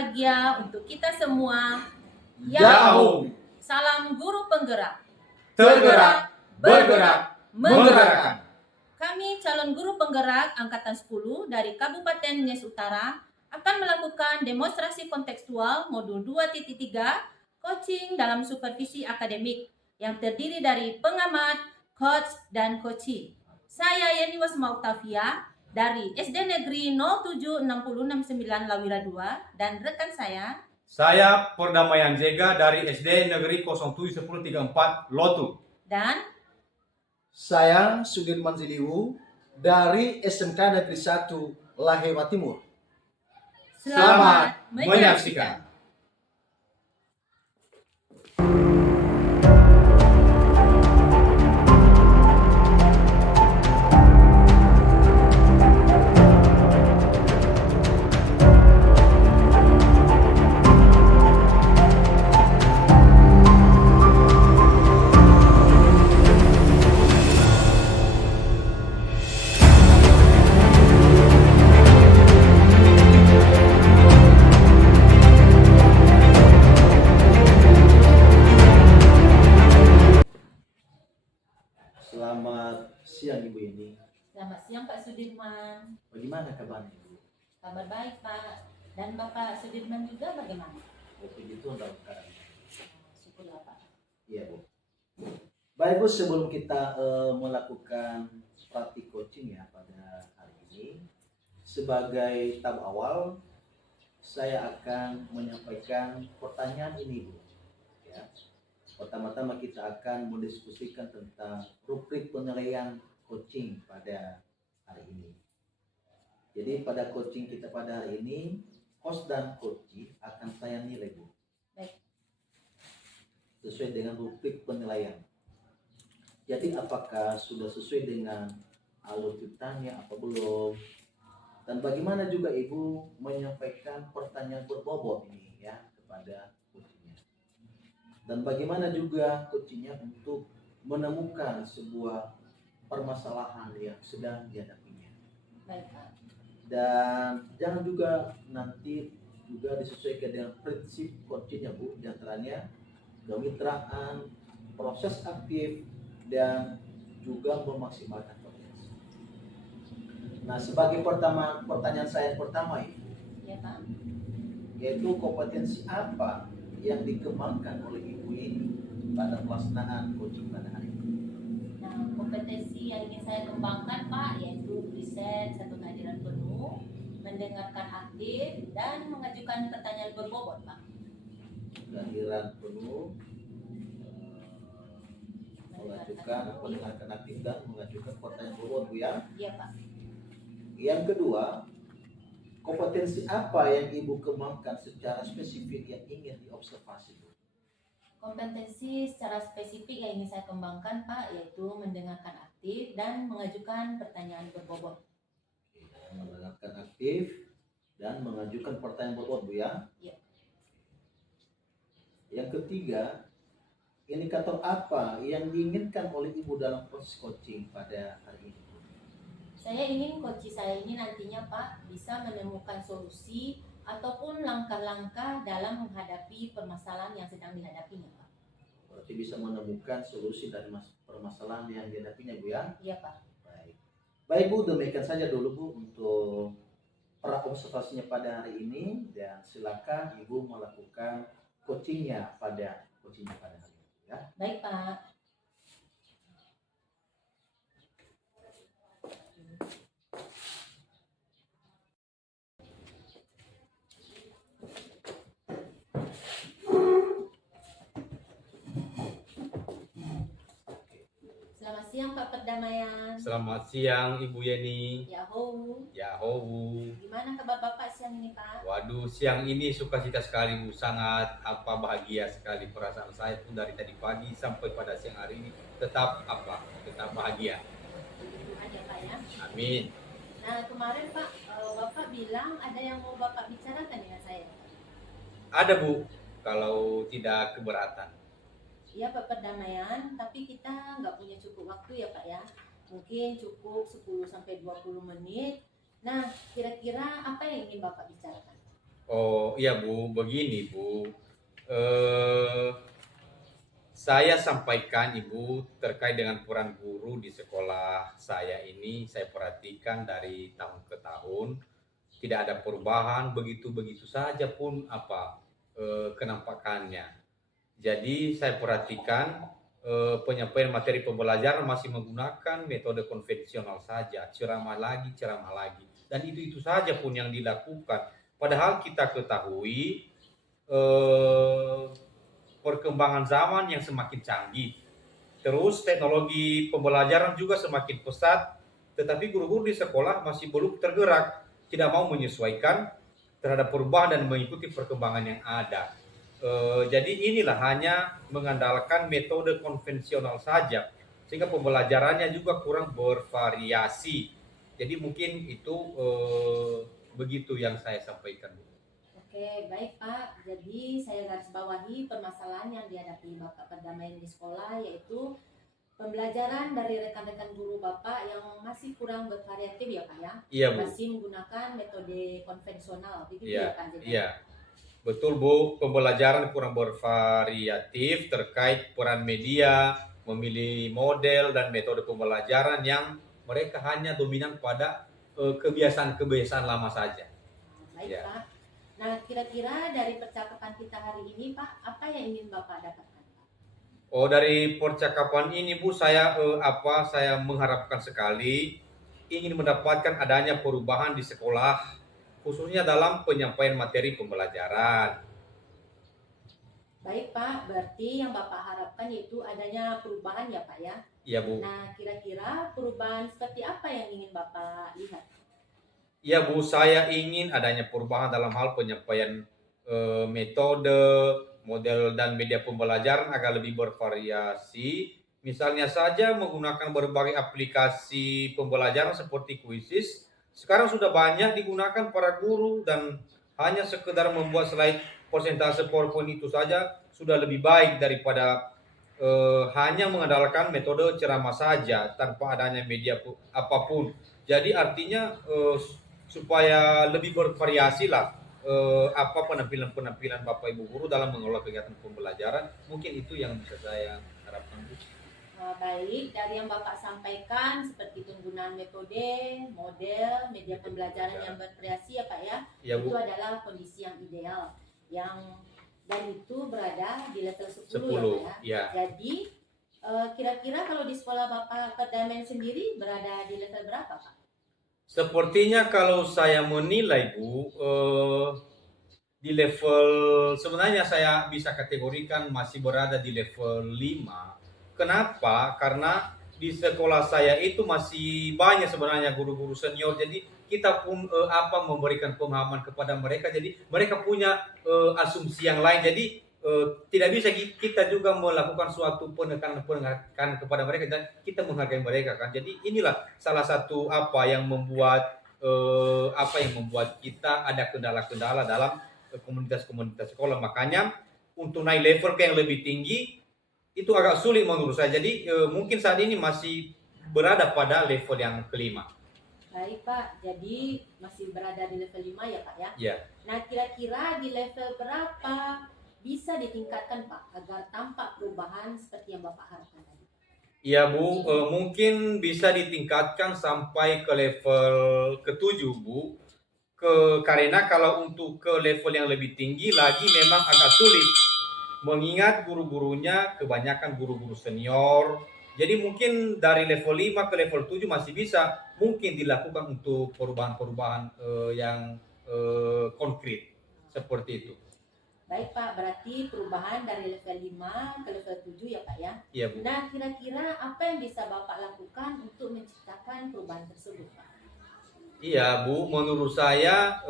bahagia untuk kita semua. Yahoo! Salam guru penggerak. Tergerak, bergerak, menggerakkan. Kami calon guru penggerak Angkatan 10 dari Kabupaten Nias Utara akan melakukan demonstrasi kontekstual modul 2.3 coaching dalam supervisi akademik yang terdiri dari pengamat, coach, dan coaching. Saya Yeni Wasma Octavia dari SD Negeri 07669 Lawira 2 dan rekan Saya Perdamaian Zega dari SD Negeri 071034 Lotu. dan saya Sudirman Ziliwu dari SMK Negeri 1 Lahewa Timur. Selamat menyaksikan. Selamat siang Ibu Yeni. Selamat siang Pak Sudirman. Bagaimana kabarnya Ibu? Kabar baik Pak. Dan Bapak Sudirman juga bagaimana? Begitu dalam keadaan. Syukurlah Pak. Iya Bu. Baik Bu, sebelum kita melakukan praktik coaching ya pada hari ini, sebagai tahap awal saya akan menyampaikan pertanyaan ini Bu. Ya. Pertama-tama kita akan mendiskusikan tentang rubrik penilaian coaching pada hari ini. Jadi pada coaching kita pada hari ini, host dan coachee akan saya nilai Bu. Baik. Sesuai dengan rubrik penilaian. Jadi apakah sudah sesuai dengan alur ceritanya apa belum? Dan bagaimana juga Ibu menyampaikan pertanyaan berbobot ini ya kepada coachingnya. Dan bagaimana juga coachingnya untuk menemukan sebuah permasalahan yang sedang dihadapinya. Baik Pak. Dan jangan juga nanti juga disesuaikan dengan prinsip coachingnya Bu, diantaranya kemitraan, proses aktif, dan juga memaksimalkan potensi. Nah, sebagai pertanyaan saya pertama ini, Ya Pak. yaitu kompetensi apa yang dikembangkan oleh Ibu ini pada pelaksanaan coaching pada hari ini? Nah, kompetensi yang ingin saya kembangkan Pak yaitu riset satu kehadiran penuh, mendengarkan aktif, dan mengajukan pertanyaan berbobot Pak. Kehadiran penuh, mendengarkan aktif dan mengajukan pertanyaan berbobot Bu ya. Iya Pak. Yang kedua, kompetensi apa yang Ibu kembangkan secara spesifik yang ingin diobservasi Bu? Kompetensi secara spesifik yang ingin saya kembangkan Pak yaitu mendengarkan aktif dan mengajukan pertanyaan berbobot. Mendengarkan aktif dan mengajukan pertanyaan berbobot Bu ya. Iya. Yang ketiga, indikator apa yang diinginkan oleh Ibu dalam proses coaching pada hari ini? Saya ingin coach saya ini nantinya Pak bisa menemukan solusi ataupun langkah-langkah dalam menghadapi permasalahan yang sedang dihadapinya Pak. Berarti bisa menemukan solusi dari permasalahan yang dihadapinya Bu ya. Iya Pak. Baik Bu, demikian saja dulu Bu untuk pra observasinya pada hari ini, dan silakan Ibu melakukan coachingnya pada hari ini ya. Baik Pak. Selamat siang Pak Perdamaian. Selamat siang Ibu Yeni. Yahoo. Yahoo. Gimana kabar Bapak siang ini Pak? Waduh, siang ini sukacita sekali Bu, sangat bahagia sekali perasaan saya pun dari tadi pagi sampai pada siang hari ini tetap bahagia. Tuhan ya Pak ya. Amin. Nah kemarin Pak Bapak bilang ada yang mau Bapak bicarakan dengan saya. Ada Bu, kalau tidak keberatan. Iya Pak Perdamaian, tapi kita nggak punya cukup waktu ya Pak ya. Mungkin cukup 10-20 menit. Nah, kira-kira apa yang ingin Bapak bicarakan? Oh iya Bu, begini Bu. Eh, saya sampaikan Ibu terkait dengan peran guru di sekolah saya ini, saya perhatikan dari tahun ke tahun tidak ada perubahan, begitu-begitu saja pun kenampakannya. Jadi saya perhatikan penyampaian materi pembelajaran masih menggunakan metode konvensional saja, ceramah lagi, dan itu saja pun yang dilakukan. Padahal kita ketahui eh, perkembangan zaman yang semakin canggih, terus teknologi pembelajaran juga semakin pesat, tetapi guru-guru di sekolah masih belum tergerak, tidak mau menyesuaikan terhadap perubahan dan mengikuti perkembangan yang ada. Jadi inilah hanya mengandalkan metode konvensional saja, sehingga pembelajarannya juga kurang bervariasi. Jadi mungkin itu begitu yang saya sampaikan. Oke, baik Pak. Jadi saya garis bawahi permasalahan yang dihadapi Bapak perdamaian di sekolah, yaitu pembelajaran dari rekan-rekan guru Bapak yang masih kurang bervariatif ya Pak ya. Iya Bu. Masih menggunakan metode konvensional, begitu Iya, ya Pak? Jadi. iya. Betul Bu, pembelajaran kurang bervariatif terkait peran media, memilih model dan metode pembelajaran yang mereka hanya dominan pada kebiasaan-kebiasaan lama saja. Baik Ya. Pak. Nah, kira-kira dari percakapan kita hari ini Pak, apa yang ingin Bapak dapatkan Pak? Oh, dari percakapan ini Bu, saya mengharapkan sekali ingin mendapatkan adanya perubahan di sekolah, khususnya dalam penyampaian materi pembelajaran. Baik Pak, berarti yang Bapak harapkan yaitu adanya perubahan ya Pak ya? Iya Bu. Nah, kira-kira perubahan seperti apa yang ingin Bapak lihat? Ya Bu, saya ingin adanya perubahan dalam hal penyampaian metode, model dan media pembelajaran agar lebih bervariasi. Misalnya saja menggunakan berbagai aplikasi pembelajaran seperti Quizzes. Sekarang sudah banyak digunakan para guru dan hanya sekedar membuat slide persentase PowerPoint itu saja sudah lebih baik daripada hanya mengandalkan metode ceramah saja tanpa adanya media apapun. Jadi artinya supaya lebih bervariasi lah penampilan Bapak Ibu guru dalam mengelola kegiatan pembelajaran. Mungkin itu yang bisa saya harapkan. Baik, dari yang Bapak sampaikan seperti penggunaan metode, model, media pembelajaran yang bervariasi ya Pak ya, Ya, Bu. itu adalah kondisi yang ideal, dan itu berada di level 10, ya Pak Ya. Jadi kira-kira kalau di sekolah Bapak perdamaian sendiri berada di level berapa Pak? Sepertinya kalau saya menilai Bu, di level sebenarnya saya bisa kategorikan masih berada di level 5. Kenapa? Karena di sekolah saya itu masih banyak sebenarnya guru-guru senior. Jadi kita pun memberikan pemahaman kepada mereka. Jadi mereka punya asumsi yang lain. Jadi tidak bisa kita juga melakukan suatu penekanan kepada mereka dan kita menghargai mereka kan. Jadi inilah salah satu yang membuat kita ada kendala-kendala dalam komunitas-komunitas sekolah. Makanya untuk naik level ke yang lebih tinggi itu agak sulit menurut saya. Jadi mungkin saat ini masih berada pada level yang kelima. Baik Pak, jadi masih berada di level 5 ya Pak ya? Ya. Nah, kira-kira di level berapa bisa ditingkatkan Pak agar tampak perubahan seperti yang Bapak harapkan tadi? Ya Bu, mungkin bisa ditingkatkan sampai ke level ke-7 Bu. Karena kalau untuk ke level yang lebih tinggi lagi memang agak sulit. Mengingat guru-gurunya kebanyakan guru-guru senior. Jadi mungkin dari level 5 ke level 7 masih bisa mungkin dilakukan untuk perubahan-perubahan yang konkret seperti itu. Baik Pak, berarti perubahan dari level 5 ke level 7 ya Pak ya? Iya Bu. Nah, kira-kira apa yang bisa Bapak lakukan untuk menciptakan perubahan tersebut Pak? Iya Bu, menurut saya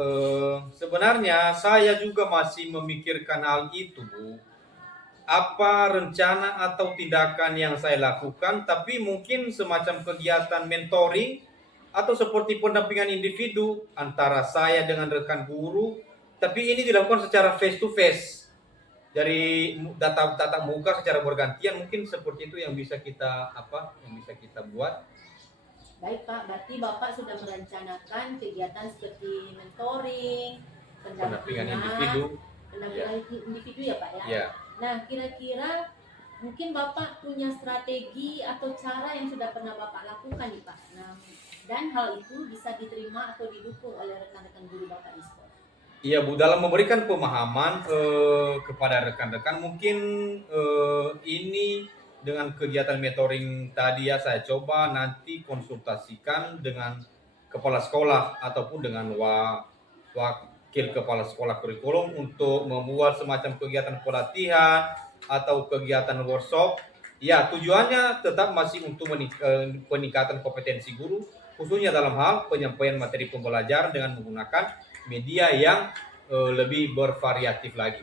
sebenarnya saya juga masih memikirkan hal itu Bu. Apa rencana atau tindakan yang saya lakukan, tapi mungkin semacam kegiatan mentoring atau seperti pendampingan individu antara saya dengan rekan guru, tapi ini dilakukan secara face to face dari tatap muka secara bergantian. Mungkin seperti itu yang bisa kita buat. Baik Pak, berarti Bapak sudah merencanakan kegiatan seperti mentoring, pendampingan individu. pendampingan individu ya Pak ya. Ya, Nah, kira-kira mungkin Bapak punya strategi atau cara yang sudah pernah Bapak lakukan nih Pak. Nah, dan hal itu bisa diterima atau didukung oleh rekan-rekan guru Bapak di sekolah. iya Bu, dalam memberikan pemahaman kepada rekan-rekan mungkin ini dengan kegiatan mentoring tadi ya saya coba nanti konsultasikan dengan kepala sekolah ataupun dengan wakil kepala sekolah kurikulum untuk membuat semacam kegiatan pelatihan atau kegiatan workshop. Ya, tujuannya tetap masih untuk peningkatan kompetensi guru khususnya dalam hal penyampaian materi pembelajaran dengan menggunakan media yang lebih bervariatif lagi.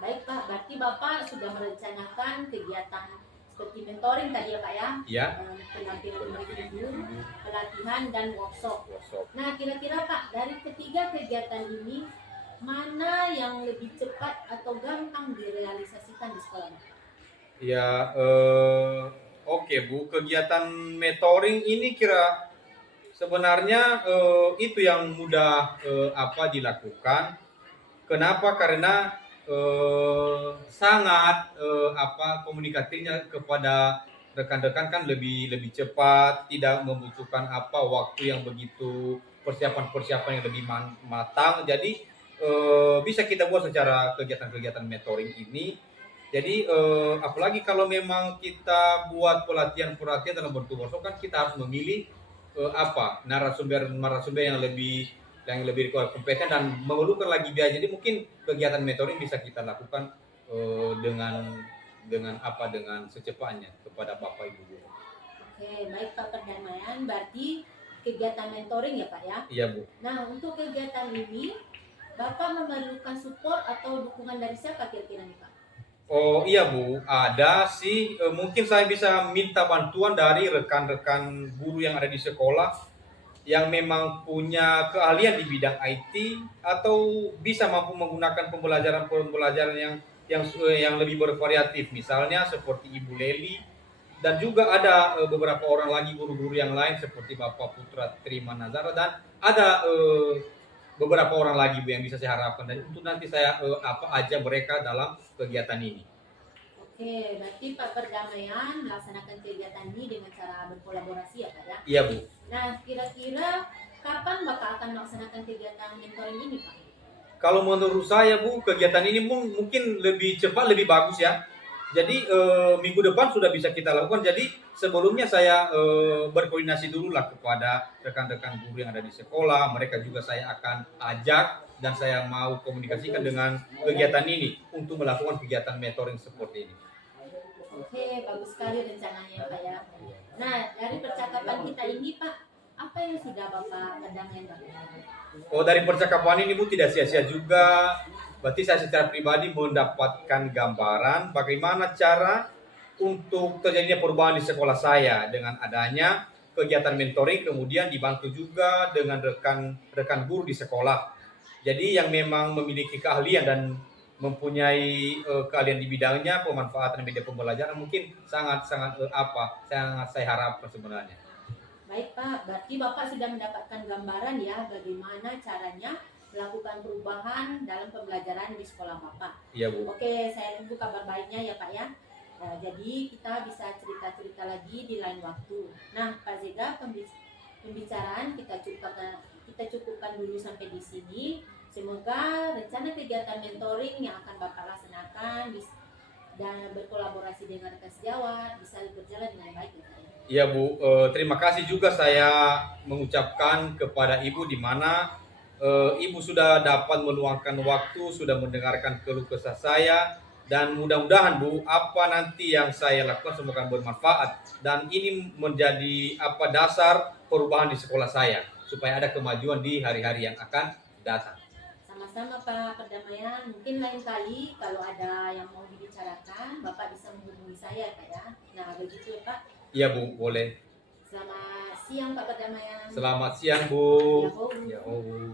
Baik Pak, berarti Bapak sudah merencanakan kegiatan seperti mentoring tadi ya Pak ya, Ya, penampilan individu, pelatihan dan workshop. workshop. Nah, kira-kira Pak, dari ketiga kegiatan ini mana yang lebih cepat atau gampang direalisasikan di sekolah Bapak? Ya, oke Bu, kegiatan mentoring ini kira sebenarnya itu yang mudah dilakukan. Kenapa? Karena sangat komunikasinya kepada rekan-rekan kan lebih cepat, tidak membutuhkan waktu yang begitu persiapan-persiapan yang lebih matang. Jadi bisa kita buat secara kegiatan-kegiatan mentoring ini. Jadi apalagi kalau memang kita buat pelatihan dalam bentuk workshop kan kita harus memilih narasumber yang lebih kompeten dan memerlukan lagi biaya. Jadi mungkin kegiatan mentoring bisa kita lakukan dengan secepatnya kepada Bapak Ibu guru. Oke, baik Pak Perdamaian, berarti kegiatan mentoring ya Pak ya. Iya Bu. Nah, untuk kegiatan ini Bapak memerlukan support atau dukungan dari siapa kira-kira nih Pak? Oh iya Bu, ada sih. Mungkin saya bisa minta bantuan dari rekan-rekan guru yang ada di sekolah yang memang punya keahlian di bidang IT atau bisa mampu menggunakan pembelajaran yang lebih bervariatif. Misalnya seperti Ibu Leli dan juga ada beberapa orang lagi guru-guru yang lain seperti Bapak Putra Trimanazara dan ada beberapa orang lagi Bu yang bisa saya harapkan dan untuk nanti saya ajak mereka dalam kegiatan ini. Oke, berarti Pak Perdamaian melaksanakan kegiatan ini dengan cara berkolaborasi ya Pak ya. Iya Bu. Nah, kira-kira kapan Bapak akan melaksanakan kegiatan mentoring ini Pak? Kalau menurut saya Bu, kegiatan ini mungkin lebih cepat, lebih bagus ya. Jadi minggu depan sudah bisa kita lakukan. Jadi sebelumnya saya berkoordinasi dulu lah kepada rekan-rekan guru yang ada di sekolah. Mereka juga saya akan ajak dan saya mau komunikasikan dengan kegiatan ini untuk melakukan kegiatan mentoring seperti ini. Oke, bagus sekali rencananya Pak ya. Nah, dari percakapan kita ini Pak, apa yang sudah Bapak Perdamaian lakukan? Oh, dari percakapan ini Bu tidak sia-sia juga. Berarti saya secara pribadi mendapatkan gambaran bagaimana cara untuk terjadinya perubahan di sekolah saya dengan adanya kegiatan mentoring, kemudian dibantu juga dengan rekan guru di sekolah. Jadi yang memang memiliki keahlian dan mempunyai keahlian di bidangnya pemanfaatan media pembelajaran mungkin sangat saya harapkan sebenarnya. Baik Pak, berarti Bapak sudah mendapatkan gambaran ya bagaimana caranya melakukan perubahan dalam pembelajaran di sekolah Bapak. Iya Bu. Oke, saya tunggu kabar baiknya ya Pak ya. Nah, jadi kita bisa cerita-cerita lagi di lain waktu. Nah, Pak Zega, pembicaraan kita cukupkan dulu sampai di sini. Semoga rencana kegiatan mentoring yang akan Bapak laksanakan dan berkolaborasi dengan rekan sejawat bisa berjalan dengan baik ya Pak ya. Iya Bu, terima kasih juga saya mengucapkan kepada Ibu di mana Ibu sudah dapat meluangkan waktu, sudah mendengarkan keluh kesah saya dan mudah-mudahan Bu, apa nanti yang saya lakukan semoga bermanfaat dan ini menjadi dasar perubahan di sekolah saya supaya ada kemajuan di hari-hari yang akan datang. Sama-sama Pak Perdamaian, mungkin lain kali kalau ada yang mau dibicarakan, Bapak bisa menghubungi saya Pak ya. Nah, begitu ya Pak. Iya Bu, boleh. Selamat siang Pak Perdamaian. Selamat siang Bu. Yahoo.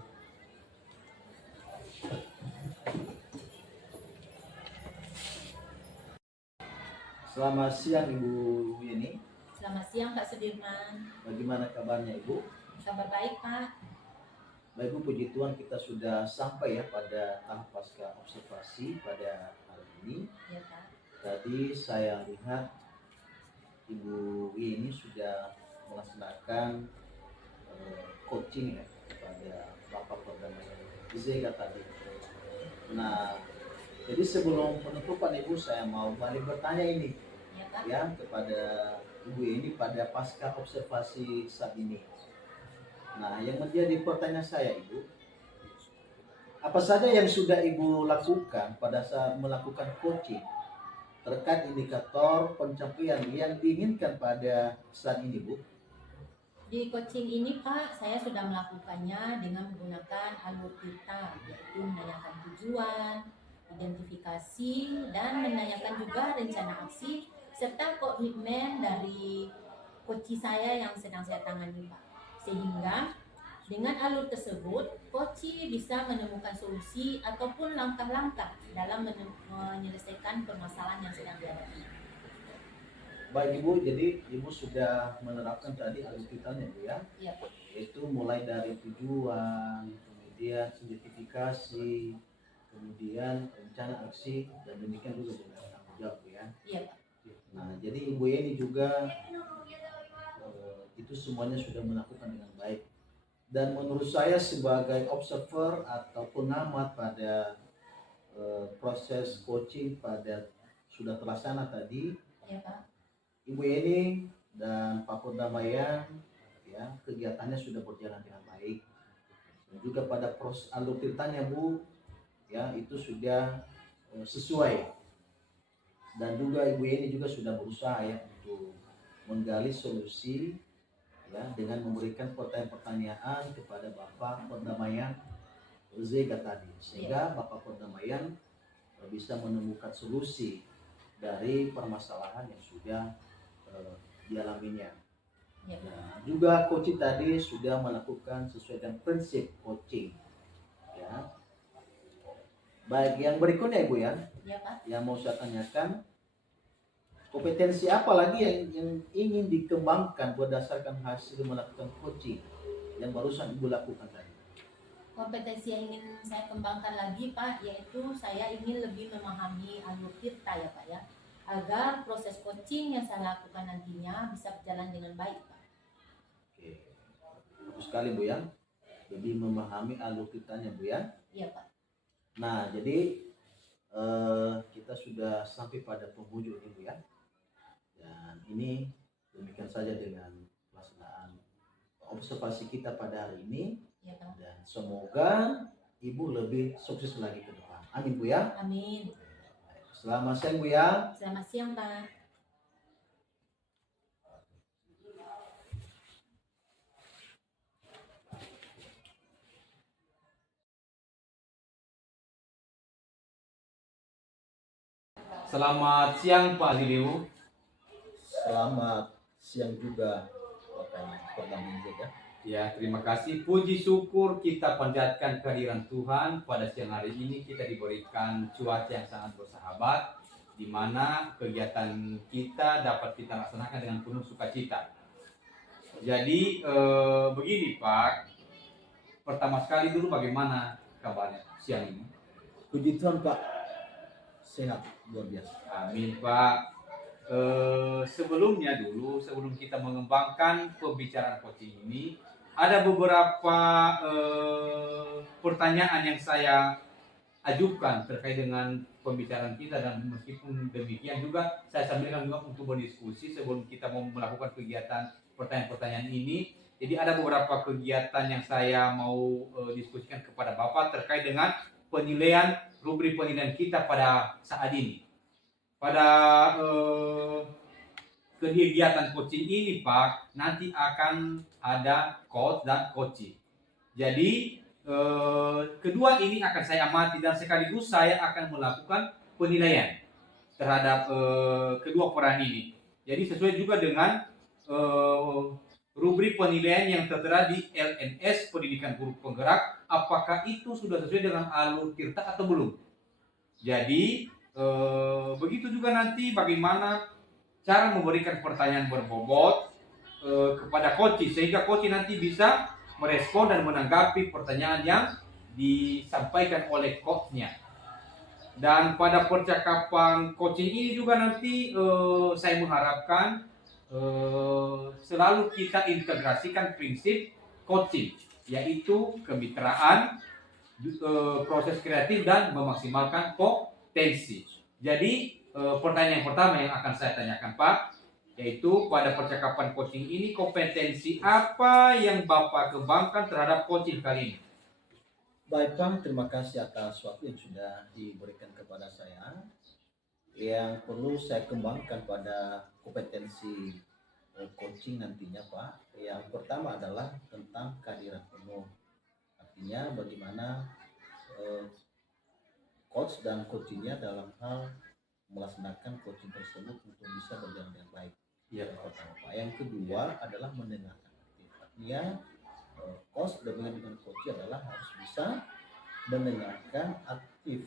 Selamat siang Ibu Yeni. Selamat siang Pak Sudirman. Bagaimana kabarnya Ibu? Kabar baik Pak. Baik Bu, puji Tuhan kita sudah sampai ya pada tahap pasca observasi pada hari ini. Ya Pak. Tadi saya lihat Ibu Wi ini sudah melaksanakan coaching ya kepada Bapak Perdana Zega tadi. Nah, jadi sebelum penutupan Ibu, saya mau balik bertanya ini Ya Pak. ya kepada Ibu ini pada pasca observasi saat ini. Nah, yang menjadi pertanyaan saya Ibu, apa saja yang sudah Ibu lakukan pada saat melakukan coaching terkait indikator pencapaian yang diinginkan pada saat ini Bu? Di coaching ini Pak, saya sudah melakukannya dengan menggunakan alur kita, yaitu menanyakan tujuan, identifikasi, dan menanyakan juga rencana aksi, serta komitmen dari coach saya yang sedang saya tangani Pak. Sehingga dengan alur tersebut, coach bisa menemukan solusi ataupun langkah-langkah dalam menyelesaikan permasalahan yang sedang dihadapi. Baik Ibu, jadi Ibu sudah menerapkan tadi alur kitanya Bu ya? Iya Pak. Itu mulai dari tujuan, kemudian identifikasi, kemudian rencana aksi, dan demikian juga dengan tanggung jawab ya. Iya Pak. Nah, jadi Ibu ini juga itu semuanya sudah melakukan dengan baik. Dan menurut saya sebagai observer atau pengamat pada proses coaching pada sudah terlaksana tadi, Iya Pak. Ibu ini dan Pak Perdamaian ya kegiatannya sudah berjalan dengan baik. Dan juga pada proses alur ceritanya Bu ya itu sudah sesuai. Dan juga Ibu ini juga sudah berusaha ya untuk menggali solusi ya dengan memberikan pertanyaan-pertanyaan kepada Bapak Perdamaian Zega tadi, sehingga Bapak Perdamaian bisa menemukan solusi dari permasalahan yang sudah dialaminya. Ya. Nah, juga coaching tadi sudah melakukan sesuai dengan prinsip coaching ya. Baik, yang berikutnya Ibu ya, Ya Pak. yang mau saya tanyakan, kompetensi apa lagi yang ingin dikembangkan berdasarkan hasil melakukan coaching yang barusan Ibu lakukan tadi? Kompetensi yang ingin saya kembangkan lagi Pak, yaitu saya ingin lebih memahami alur tirta ya Pak ya, agar proses coaching yang saya lakukan nantinya bisa berjalan dengan baik Pak. Oke, bagus sekali Bu ya, lebih memahami alur tirtanya Bu ya. Iya Pak. Nah, jadi kita sudah sampai pada penghujung ini Bu ya. Dan ini demikian saja dengan pelaksanaan observasi kita pada hari ini. Ya Pak. Dan semoga Ibu lebih sukses lagi ke depan. Amin Bu ya. Amin. Selamat siang Bu ya. Selamat siang Pak. Selamat siang Pak Liliu. Selamat siang juga Bapak Perdamaian Zega. Ya, terima kasih. Puji syukur kita panjatkan kehadiran Tuhan pada siang hari ini. Kita diberikan cuaca yang sangat bersahabat, di mana kegiatan kita dapat kita laksanakan dengan penuh sukacita. Jadi begini Pak, pertama sekali dulu bagaimana kabarnya siang ini? Puji Tuhan Pak, sehat luar biasa. Amin Pak. Sebelum kita mengembangkan pembicaraan coaching ini, ada beberapa pertanyaan yang saya ajukan terkait dengan pembicaraan kita, dan meskipun demikian juga saya sampaikan juga untuk berdiskusi sebelum kita mau melakukan kegiatan pertanyaan-pertanyaan ini. Jadi ada beberapa kegiatan yang saya mau diskusikan kepada Bapak terkait dengan penilaian, rubrik penilaian kita pada saat ini. Pada kegiatan coaching ini Pak, nanti akan ada coach dan coaching. Jadi kedua ini akan saya amati dan sekaligus saya akan melakukan penilaian terhadap kedua peran ini. Jadi sesuai juga dengan rubrik penilaian yang tertera di LNS Pendidikan Guru Penggerak, apakah itu sudah sesuai dengan alur tirta atau belum. Jadi begitu juga nanti bagaimana cara memberikan pertanyaan berbobot kepada coach, sehingga coach nanti bisa merespon dan menanggapi pertanyaan yang disampaikan oleh coachnya. Dan pada percakapan coaching ini juga nanti saya mengharapkan selalu kita integrasikan prinsip coaching, yaitu kemitraan, proses kreatif, dan memaksimalkan potensi. Jadi pertanyaan yang pertama yang akan saya tanyakan Pak, yaitu pada percakapan coaching ini kompetensi apa yang Bapak kembangkan terhadap coaching kali ini? Baik Pak, terima kasih atas waktu yang sudah diberikan kepada saya. Yang perlu saya kembangkan pada kompetensi coaching nantinya Pak, yang pertama adalah tentang kehadiran penuh. Artinya bagaimana coach dan coachingnya dalam hal melaksanakan coaching tersebut untuk bisa berjalan dengan baik. Iya, Yang pertama Pak. Yang kedua adalah mendengarkan aktif. Artinya coach dengan coaching adalah harus bisa mendengarkan aktif,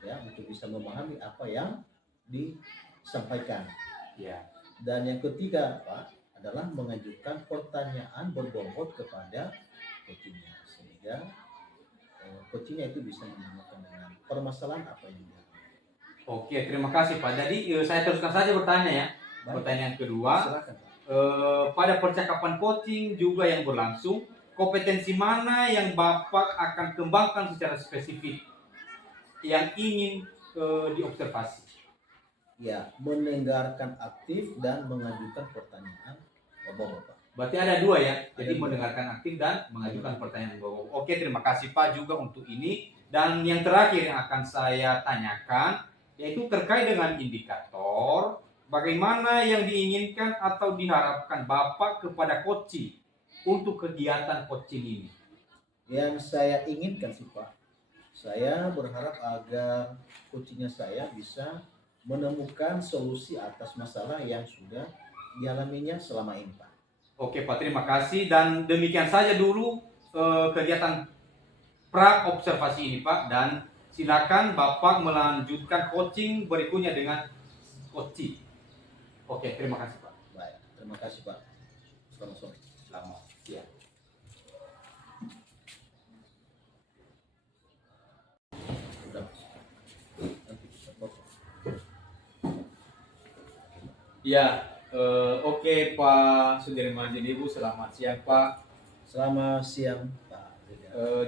ya, untuk bisa memahami apa yang disampaikan. Ya. Dan yang ketiga Pak adalah mengajukan pertanyaan berbobot kepada coachingnya, sehingga coachingnya itu bisa menemukan dengan permasalahan apa yang dia. Oke, terima kasih Pak. Jadi saya teruskan saja bertanya ya. Baik. Pertanyaan kedua, Silakan Pak. pada percakapan coaching juga yang berlangsung, kompetensi mana yang Bapak akan kembangkan secara spesifik yang ingin diobservasi? Ya, mendengarkan aktif dan mengajukan pertanyaan Bapak. Berarti ada dua ya, jadi Ada dua. mendengarkan aktif dan mengajukan pertanyaan Bapak. Oke, terima kasih Pak juga untuk ini. Dan yang terakhir yang akan saya tanyakan, yaitu terkait dengan indikator, bagaimana yang diinginkan atau diharapkan Bapak kepada coaching untuk kegiatan coaching ini? Yang saya inginkan sih Pak, saya berharap agar coachingnya saya bisa menemukan solusi atas masalah yang sudah dialaminya selama ini Pak. Oke Pak, terima kasih. Dan demikian saja dulu kegiatan pra observasi ini Pak. Dan silakan Bapak melanjutkan coaching berikutnya dengan coaching. Oke, terima kasih Pak. Baik, terima kasih Pak. Selamat sore. Selamat siang. Sudah. Nanti kita potong. Ya, oke Pak Sudirman Ibu, selamat siang Pak. Selamat siang Pak.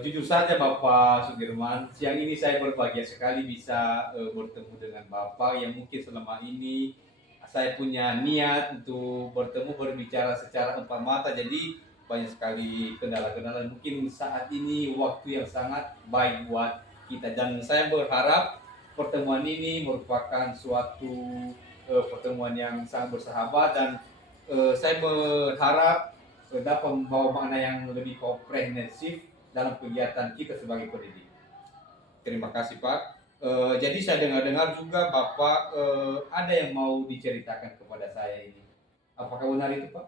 Jujur saja Bapak Sudirman, siang ini saya berbahagia sekali bisa bertemu dengan Bapak yang mungkin selama ini saya punya niat untuk bertemu berbicara secara empat mata, jadi banyak sekali kendala-kendala. Mungkin saat ini waktu yang sangat baik buat kita, dan saya berharap pertemuan ini merupakan suatu pertemuan yang sangat bersahabat, dan saya berharap dapat membawa makna yang lebih komprehensif dalam kegiatan kita sebagai pendidik. Terima kasih Pak. Jadi saya dengar-dengar juga Bapak ada yang mau diceritakan kepada saya ini. Apakah benar itu Pak?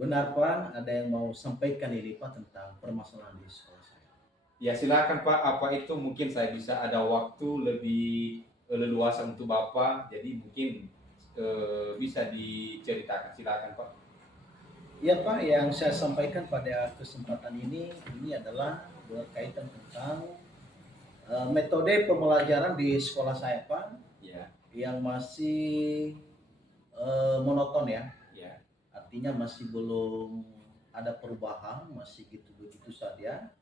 Benar Pak, ada yang mau sampaikan ini Pak tentang permasalahan di sekolah saya. Ya silakan Pak, apa itu mungkin saya bisa ada waktu lebih leluasa untuk Bapak, jadi mungkin bisa diceritakan, silakan Pak. Ya Pak, yang saya sampaikan pada kesempatan ini adalah berkaitan tentang metode pembelajaran di sekolah saya Pak, Ya. yang masih monoton ya. Ya. Artinya masih belum ada perubahan, masih gitu-gitu saja.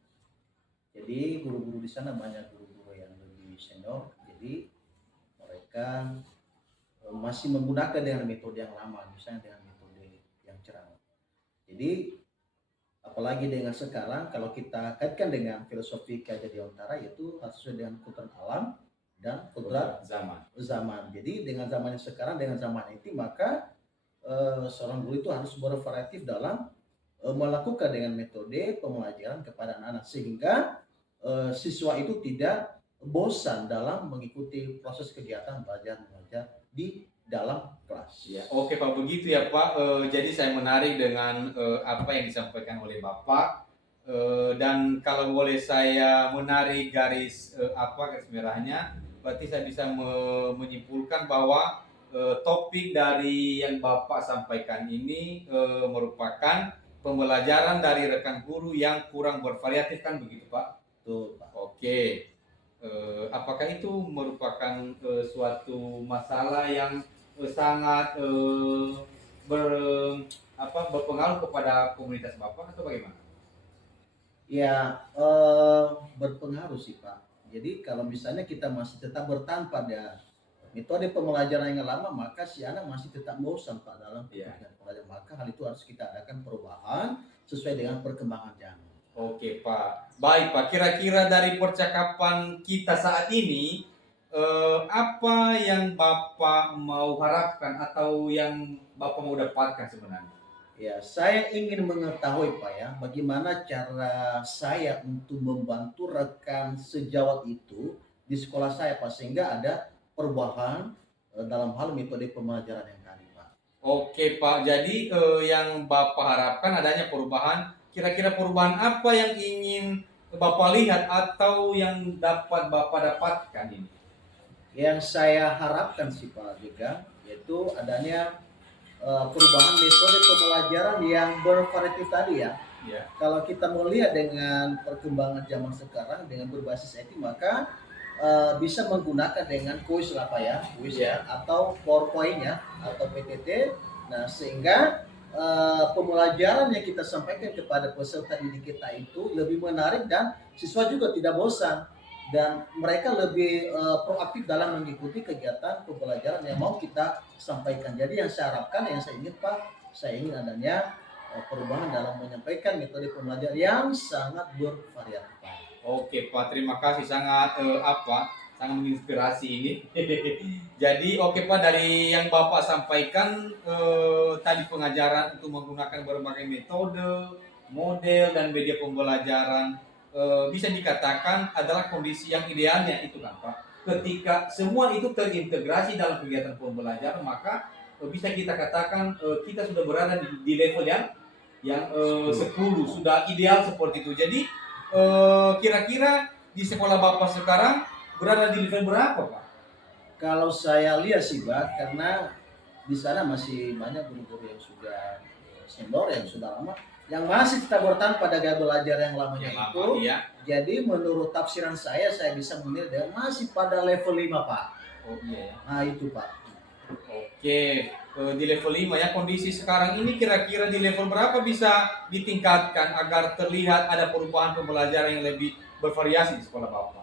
Jadi guru-guru di sana banyak guru-guru yang lebih senior, jadi mereka masih menggunakan dengan metode yang lama, misalnya dengan metode yang cerah. Jadi apalagi dengan sekarang kalau kita kaitkan dengan filosofi Ki Dewantara, yaitu harus sesuai dengan kebutuhan alam dan kodrat zaman. Jadi dengan zaman yang sekarang, dengan zaman itu, maka seorang guru itu harus bervariatif dalam melakukan dengan metode pembelajaran kepada anak-anak, sehingga siswa itu tidak bosan dalam mengikuti proses kegiatan belajar mengajar di dalam kelas. Ya, oke Pak, begitu ya Pak. Jadi saya menarik dengan apa yang disampaikan oleh Bapak. Dan kalau boleh saya menarik garis garis merahnya, berarti saya bisa menyimpulkan bahwa topik dari yang Bapak sampaikan ini merupakan pembelajaran dari rekan guru yang kurang bervariatif kan begitu Pak? Tuh, Pak. Oke. Apakah itu merupakan suatu masalah yang sangat ber, berpengaruh kepada komunitas Bapak atau bagaimana? Ya, berpengaruh sih Pak. Jadi kalau misalnya kita masih tetap bertahan pada metode pembelajaran yang lama, maka si anak masih tetap bosan Pak dalam Iya. pendidikan pelajaran. Maka hal itu harus kita adakan perubahan sesuai dengan perkembangan zaman. Oke Pak, baik Pak. Kira-kira dari percakapan kita saat ini, apa yang Bapak mau harapkan atau yang Bapak mau dapatkan sebenarnya? Ya, saya ingin mengetahui Pak ya, bagaimana cara saya untuk membantu rekan sejawat itu di sekolah saya Pak, sehingga ada perubahan dalam hal metode pembelajaran yang tadi Pak. Oke Pak, jadi yang Bapak harapkan adanya perubahan. Kira-kira perubahan apa yang ingin Bapak lihat atau yang dapat Bapak dapatkan ini? Yang saya harapkan sih Pak juga, yaitu adanya perubahan metode pembelajaran yang bervariatif tadi ya. Ya. Kalau kita melihat dengan perkembangan zaman sekarang dengan berbasis IT, maka bisa menggunakan dengan kuis lah Pak ya, kuis ya, atau PowerPoint ya, atau PPT. Nah, sehingga pembelajaran yang kita sampaikan kepada peserta didik kita itu lebih menarik dan siswa juga tidak bosan dan mereka lebih proaktif dalam mengikuti kegiatan pembelajaran yang mau kita sampaikan. Jadi yang saya harapkan, yang saya ingin Pak, saya ingin adanya perubahan dalam menyampaikan metode pembelajaran yang sangat bervariatif. Oke Pak, terima kasih sangat sangat menginspirasi ini. Jadi oke Pak, dari yang Bapak sampaikan tadi pengajaran untuk menggunakan berbagai metode, model dan media pembelajaran bisa dikatakan adalah kondisi yang idealnya itu kan Pak. Ketika semua itu terintegrasi dalam kegiatan pembelajaran, maka bisa kita katakan kita sudah berada di level yang 10 sudah ideal seperti itu. Jadi kira-kira di sekolah Bapak sekarang berada di level berapa Pak? Kalau saya lihat sih Pak, karena di sana masih banyak guru-guru yang sudah senior, yang sudah lama, yang masih tetap bertahan pada gaya belajar yang lamanya itu. Iya. Jadi menurut tafsiran saya bisa menilai dia masih pada level 5 Pak. Oh iya ya. Nah itu Pak. Oke, di level 5 ya. Kondisi sekarang ini kira-kira di level berapa bisa ditingkatkan agar terlihat ada perubahan pembelajaran yang lebih bervariasi di sekolah Bapak?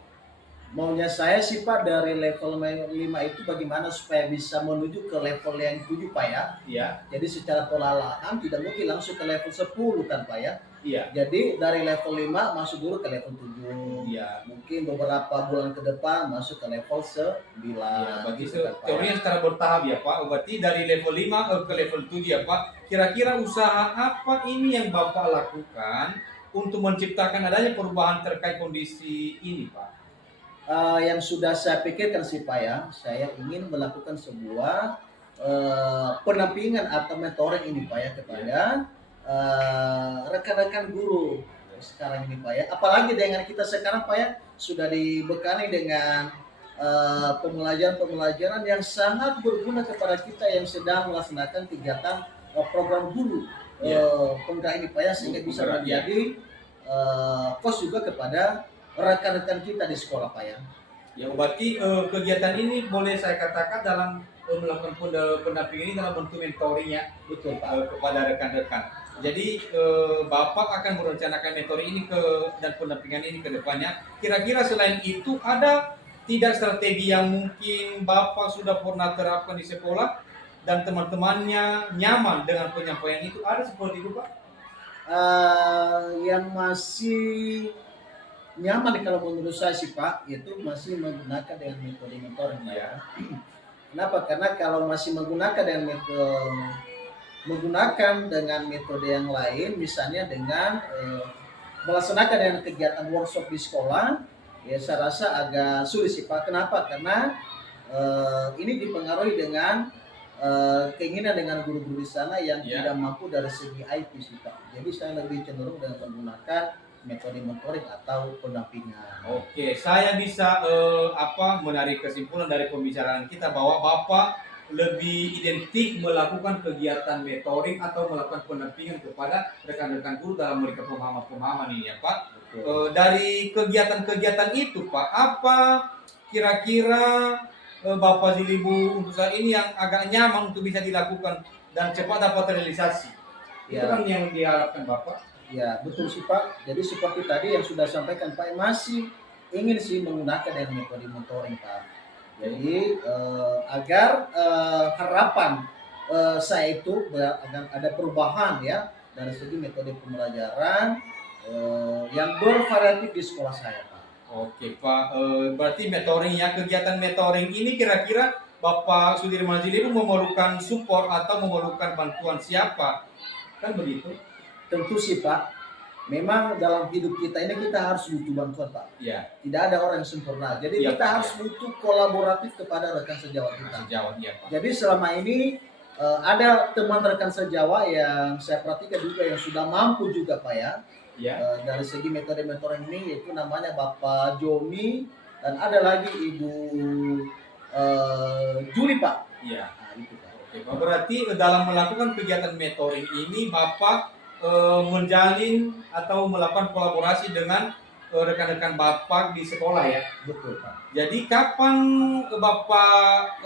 Maunya saya sih Pak dari level 5 itu bagaimana supaya bisa menuju ke level yang 7 Pak ya. Iya. Jadi secara perlahan tidak mungkin langsung ke level 10 kan Pak ya. Iya. Jadi dari level 5 masuk dulu ke level 7. Iya. Mungkin beberapa bulan ke depan masuk ke level 9. Iya, bagi gitu kan, Pak, ya. teorinya secara bertahap ya Pak. Berarti dari level 5 ke level 7 ya Pak. Kira-kira usaha apa ini yang Bapak lakukan untuk menciptakan adanya perubahan terkait kondisi ini Pak? Yang sudah saya pikirkan sih Pak ya, saya ingin melakukan sebuah pendampingan atau mentoring ini Pak ya kepada rekan-rekan guru sekarang ini Pak ya. Apalagi dengan kita sekarang Pak ya sudah dibekali dengan pembelajaran yang sangat berguna kepada kita yang sedang melaksanakan kegiatan program guru penggerak ini Pak ya, sehingga bisa menjadi kos juga kepada rekan-rekan kita di sekolah Pak ya. Ya berarti kegiatan ini boleh saya katakan dalam melakukan pendampingan ini dalam bentuk mentoring ya. Betul Pak. Kepada rekan-rekan. Jadi Bapak akan merencanakan mentoring ini dan pendampingan ini ke depannya. Kira-kira selain itu ada tidak strategi yang mungkin Bapak sudah pernah terapkan di sekolah dan teman-temannya nyaman dengan penyampaian itu, ada seperti itu Pak? Yang masih nyaman kalau menurut saya sih Pak, itu masih menggunakan dengan metode mentoring Pak ya. Kenapa? Karena kalau masih menggunakan dengan metode yang lain, misalnya dengan melaksanakan dengan kegiatan workshop di sekolah, ya saya rasa agak sulit sih Pak. Kenapa? Karena ini dipengaruhi dengan keinginan dengan guru-guru di sana yang tidak mampu dari segi IT sih Pak. Jadi saya lebih cenderung dengan menggunakan metode mentoring atau pendampingan. Oke, saya bisa menarik kesimpulan dari pembicaraan kita bahwa Bapak lebih identik melakukan kegiatan mentoring atau melakukan pendampingan kepada rekan-rekan guru dalam memberikan pemahaman-pemahaman ini ya Pak. Dari kegiatan-kegiatan itu Pak, apa kira-kira Bapak Zilibu untuk saat ini yang agak nyaman untuk bisa dilakukan dan cepat dapat terrealisasi? Itu Ya. kan yang diharapkan Bapak. Ya, betul sih Pak. Jadi seperti tadi yang sudah sampaikan Pak, masih ingin sih menggunakan dengan metode mentoring Pak. Jadi agar harapan saya itu agar ada perubahan ya dari segi metode pembelajaran yang bervariatif di sekolah saya Pak. Oke Pak, berarti mentoringnya, kegiatan mentoring ini kira-kira Bapak Sudirman Zilibu memerlukan support atau memerlukan bantuan siapa? Kan begitu? Tentu sih Pak. Memang dalam hidup kita ini kita harus butuh bantuan Pak. Ya, Tidak ada orang yang sempurna. Jadi Iya, kita Pak, harus butuh kolaboratif kepada rekan sejawat kita. sejawat ya Pak. Jadi selama ini ada teman rekan sejawat yang saya perhatikan juga yang sudah mampu juga Pak ya. Ya, Dari segi metode mentoring ini yaitu namanya Bapak Joni dan ada lagi Ibu Juli Pak. ya. Nah, itu Pak. Oke Pak, berarti dalam melakukan kegiatan mentoring ini Bapak menjalin atau melakukan kolaborasi dengan rekan-rekan Bapak di sekolah ya. Betul Pak. Jadi kapan Bapak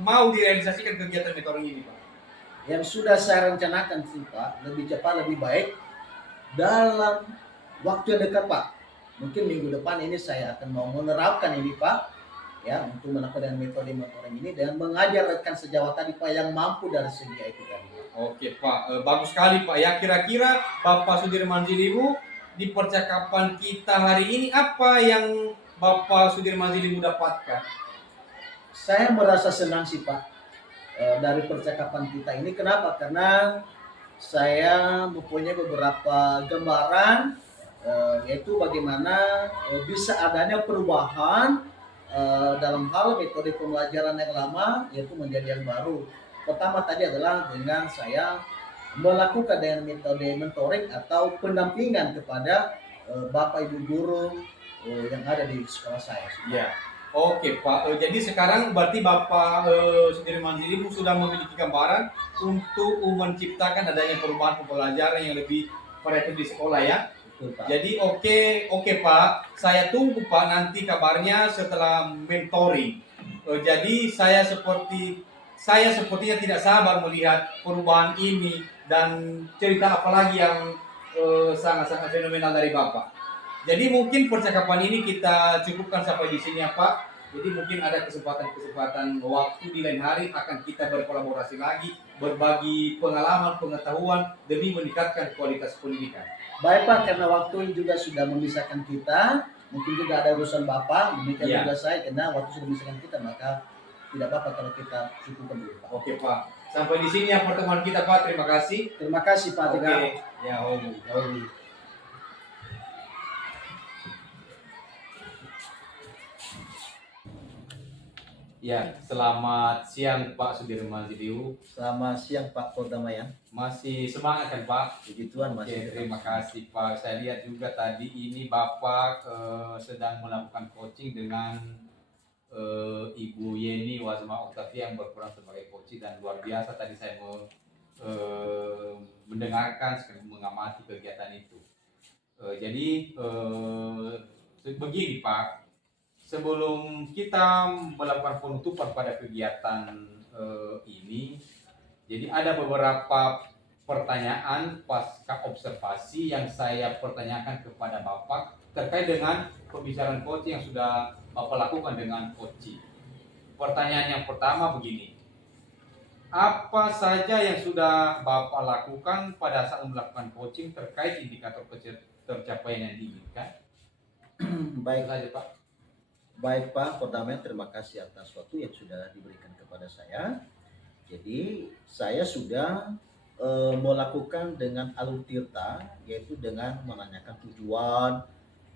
mau direalisasikan kegiatan mentoring ini Pak? Yang sudah saya rencanakan sih Pak, lebih cepat lebih baik dalam waktu yang dekat Pak. Mungkin minggu depan ini saya akan mau menerapkan ini Pak, ya untuk melakukan metode mentoring ini dan mengajar rekan sejawat tadi Pak yang mampu dari segi IT tadi. Oke Pak, bagus sekali Pak ya. Kira-kira Bapak Sudirman Zilibu di percakapan kita hari ini apa yang Bapak Sudirman Zilibu dapatkan? Saya merasa senang sih Pak dari percakapan kita ini. Kenapa? Karena saya mempunyai beberapa gambaran yaitu bagaimana bisa adanya perubahan dalam hal metode pembelajaran yang lama yaitu menjadi yang baru. Pertama tadi adalah dengan saya melakukan dengan metode mentoring atau pendampingan kepada Bapak Ibu guru yang ada di sekolah saya. Ya, oke Pak. Jadi sekarang berarti Bapak Sudirman Zilibu sudah memiliki gambaran untuk menciptakan adanya perubahan pembelajaran yang lebih variatif di sekolah ya. Betul, Pak. Jadi oke Pak. Saya tunggu Pak nanti kabarnya setelah mentoring. Jadi saya sepertinya tidak sabar melihat perubahan ini dan cerita apalagi yang sangat-sangat fenomenal dari Bapak. Jadi mungkin percakapan ini kita cukupkan sampai di sini ya Pak. Jadi mungkin ada kesempatan waktu di lain hari akan kita berkolaborasi lagi, berbagi pengalaman, pengetahuan demi meningkatkan kualitas pendidikan. Baik Pak, karena waktu juga sudah memisahkan kita, mungkin juga ada urusan Bapak, demikian Iya. juga saya, karena waktu sudah memisahkan kita, maka tidak apa-apa kalau kita cukupkan dulu Pak. Oke Pak, sampai di sini ya pertemuan kita Pak. Terima kasih. Terima kasih Pak Oke, Tegar. ya Om. Ya, selamat siang Pak Sudirman Zilibu. Selamat siang Pak Perdamaian. Masih semangat kan Pak? Puji Tuhan Oke, masih. terima kasih Pak. Saya lihat juga tadi ini Bapak sedang melakukan coaching dengan Ibu Yeni Wazma Oktavia yang berperan sebagai coach dan luar biasa tadi saya mendengarkan mengamati kegiatan itu. Jadi begini Pak, sebelum kita melakukan penutupan pada kegiatan ini, jadi ada beberapa pertanyaan pasca observasi yang saya pertanyakan kepada Bapak terkait dengan pembicaraan coaching yang sudah Bapak lakukan dengan coaching. Pertanyaan yang pertama begini, apa saja yang sudah Bapak lakukan pada saat melakukan coaching terkait indikator tercapaian yang diinginkan? Baik, Itu saja Pak. baik Pak Perdamaian, terima kasih atas waktu yang sudah diberikan kepada saya. Jadi saya sudah melakukan dengan alur tirta, yaitu dengan menanyakan tujuan,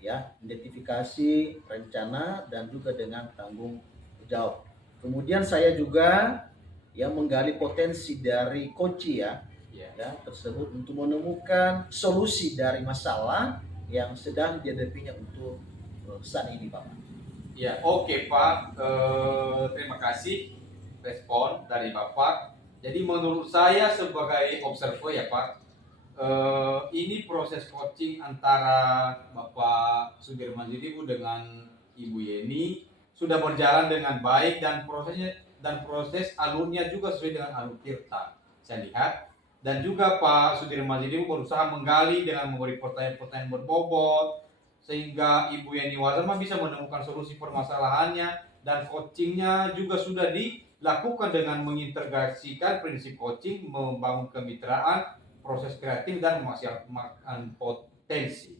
ya, identifikasi, rencana, dan juga dengan tanggung jawab. Kemudian saya juga ya menggali potensi dari coach ya tersebut untuk menemukan solusi dari masalah yang sedang dihadapinya untuk saat ini Pak. Ya, oke Pak. Terima kasih. respon dari Bapak. Jadi menurut saya sebagai observer ya Pak, ini proses coaching antara Bapak Sudirman Judibu dengan Ibu Yeni sudah berjalan dengan baik dan proses alurnya juga sesuai dengan alur Tirta. Saya lihat dan juga Pak Sudirman Judibu berusaha menggali dengan memberi pertanyaan-pertanyaan berbobot sehingga Ibu Yeni Wazama bisa menemukan solusi permasalahannya dan coachingnya juga sudah dilakukan dengan mengintegrasikan prinsip coaching, membangun kemitraan, proses kreatif dan memaksimalkan potensi.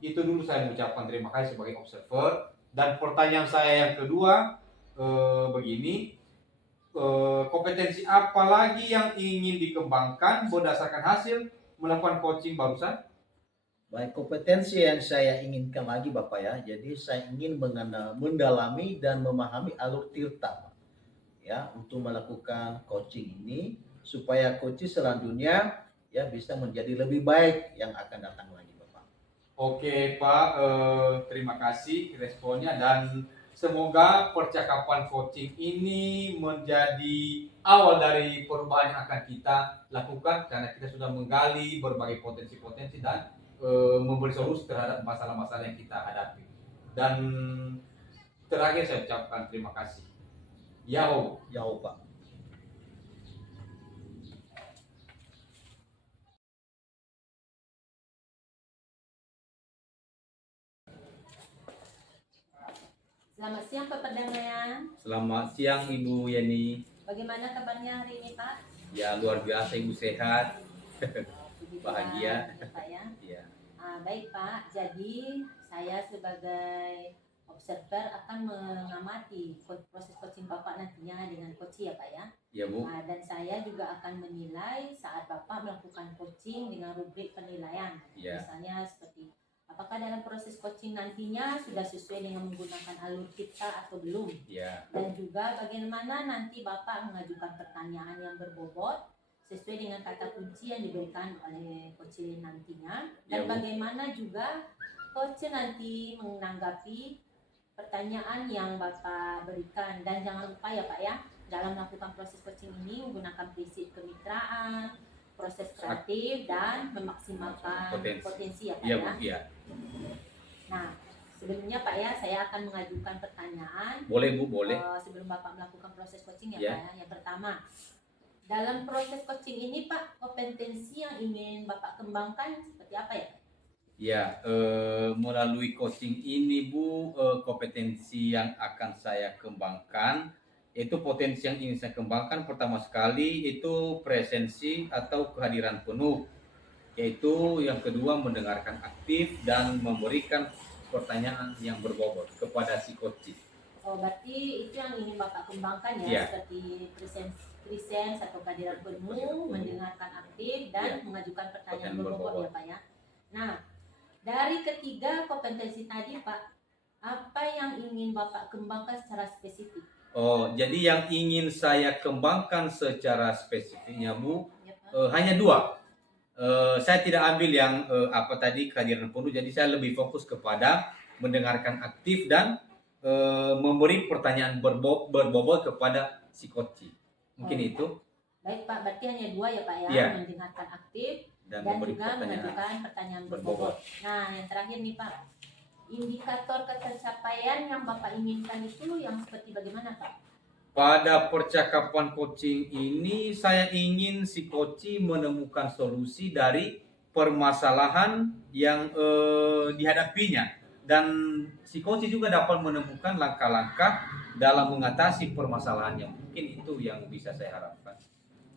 Itu dulu saya mengucapkan terima kasih sebagai observer. Dan pertanyaan saya yang kedua begini, kompetensi apa lagi yang ingin dikembangkan berdasarkan hasil melakukan coaching barusan? Baik, kompetensi yang saya inginkan lagi Bapak ya. Jadi saya ingin mendalami dan memahami alur Tirta Pak. Ya, untuk melakukan coaching ini supaya coaching selanjutnya ya bisa menjadi lebih baik yang akan datang lagi Bapak. Oke Pak, terima kasih responnya dan semoga percakapan coaching ini menjadi awal dari perubahan yang akan kita lakukan karena kita sudah menggali berbagai potensi-potensi dan memberi solusi terhadap masalah-masalah yang kita hadapi. Dan terakhir saya ucapkan terima kasih. Yahoo. Jauh Pak. Selamat siang Pak Perdamaian. Selamat siang Ibu Yeni. Bagaimana kabarnya hari ini Pak? Ya luar biasa Ibu, sehat. Puji Bahagia. Tuhan, ya, Pak ya. Ya. Baik Pak, jadi saya sebagai observer akan mengamati proses coaching Bapak nantinya dengan coach ya Pak ya. Ya Bu. Dan saya juga akan menilai saat Bapak melakukan coaching dengan rubrik penilaian. Ya. Misalnya seperti apakah dalam proses coaching nantinya sudah sesuai dengan menggunakan alur kita atau belum. Ya. Dan juga bagaimana nanti Bapak mengajukan pertanyaan yang berbobot sesuai dengan kata kunci yang diberikan oleh coach nantinya. Dan Ya, Bu. bagaimana juga coach nanti menanggapi pertanyaan yang Bapak berikan. Dan jangan lupa ya Pak ya, dalam melakukan proses coaching ini menggunakan prinsip kemitraan, proses kreatif, dan memaksimalkan potensi ya Pak Iya ya. Bu, iya. Nah, sebelumnya Pak ya, saya akan mengajukan pertanyaan. Boleh Bu, boleh. Sebelum Bapak melakukan proses coaching ya Ya. Pak ya. Yang pertama, dalam proses coaching ini Pak, kompetensi yang ingin Bapak kembangkan seperti apa ya? Ya, melalui coaching ini Bu, kompetensi yang akan saya kembangkan itu potensi yang ingin saya kembangkan pertama sekali itu presensi atau kehadiran penuh, yaitu yang kedua mendengarkan aktif dan memberikan pertanyaan yang berbobot kepada si coach. Oh, berarti itu yang ingin Bapak kembangkan ya, Ya. seperti presence atau kehadiran penuh, mendengarkan aktif, dan Ya. mengajukan pertanyaan Pertanyaan berbobot berbobot. ya Pak ya. Nah, dari ketiga kompetensi tadi Pak, apa yang ingin Bapak kembangkan secara spesifik? Oh, jadi yang ingin saya kembangkan secara spesifiknya Bu, Ya, Pak? hanya dua. Saya tidak ambil yang apa tadi kehadiran penuh, jadi saya lebih fokus kepada mendengarkan aktif dan memberi pertanyaan berbobot kepada si coach. Mungkin Oh. itu Baik Pak, berarti hanya dua ya Pak ya, Ya. mendengarkan aktif dan dan memberi juga pertanyaan mengajukan pertanyaan berbobot. berbobot. Nah, yang terakhir nih Pak, indikator pencapaian yang Bapak inginkan itu yang seperti bagaimana Pak? Pada percakapan coaching ini saya ingin si coach menemukan solusi dari permasalahan yang dihadapinya dan si coach juga dapat menemukan langkah-langkah dalam mengatasi permasalahannya. Mungkin itu yang bisa saya harapkan.